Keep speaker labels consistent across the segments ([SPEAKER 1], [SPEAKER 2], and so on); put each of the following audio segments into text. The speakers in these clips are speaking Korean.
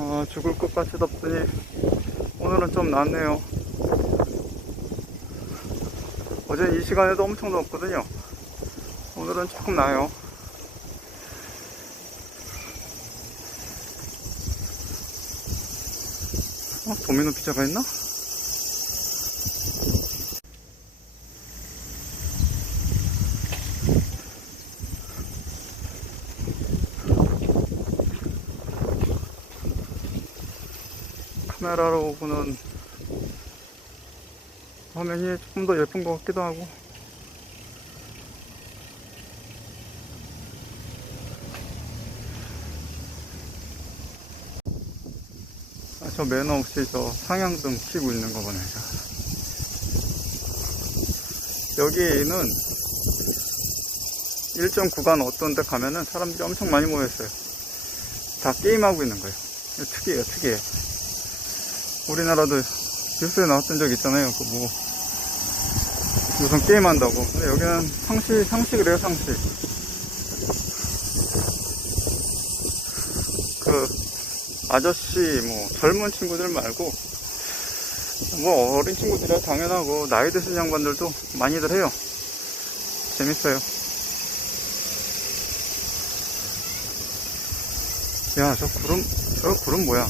[SPEAKER 1] 아, 죽을 것 같이 덥더니 오늘은 좀 낫네요. 어제 이 시간에도 엄청 덥거든요. 오늘은 조금 나아요. 어, 도미노 피자가 있나? 카메라로 보는 화면이 조금 더 예쁜 것 같기도 하고. 아, 저 매너 없이 저 상향등 켜고 있는 거 보네. 저. 여기는 일정 구간 어떤 데 가면은 사람들이 엄청 많이 모였어요. 다 게임하고 있는 거예요. 특이해요 특이해요 우리나라도 뉴스에 나왔던 적 있잖아요. 그 뭐, 무슨 게임 한다고. 근데 여기는 상시, 상식을 해요, 상식. 그, 아저씨, 뭐, 젊은 친구들 말고, 뭐, 어린 친구들이야 당연하고, 나이 드신 양반들도 많이들 해요. 재밌어요. 야, 저 구름, 저 구름 뭐야?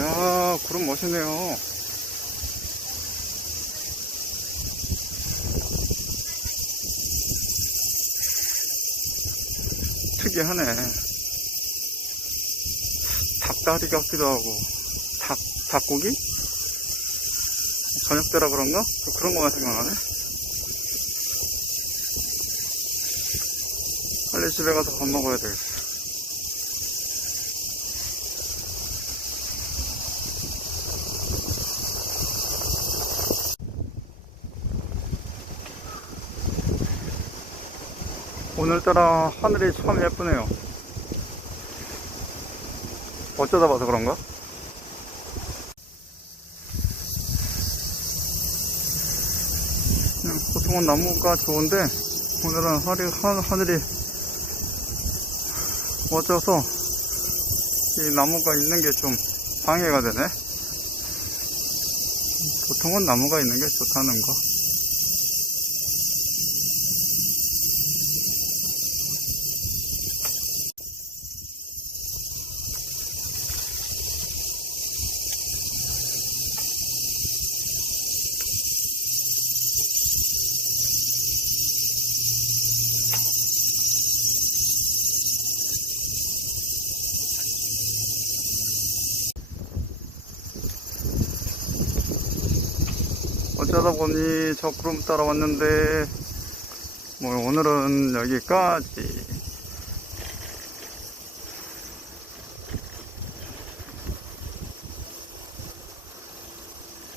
[SPEAKER 1] 야, 구름 멋있네요. 특이하네. 닭다리 같기도 하고, 닭, 닭고기? 저녁 때라 그런가? 또 그런 것만 생각나네. 빨리 집에 가서 밥 먹어야 되겠어. 오늘따라 하늘이 참 예쁘네요. 어쩌다 봐서 그런가? 그냥 보통은 나무가 좋은데 오늘은 하늘이, 하, 하늘이 멋져서 이 나무가 있는 게 좀 방해가 되네. 보통은 나무가 있는 게 좋다는 거. 어쩌다 보니 저 구름 따라 왔는데 뭐 오늘은 여기까지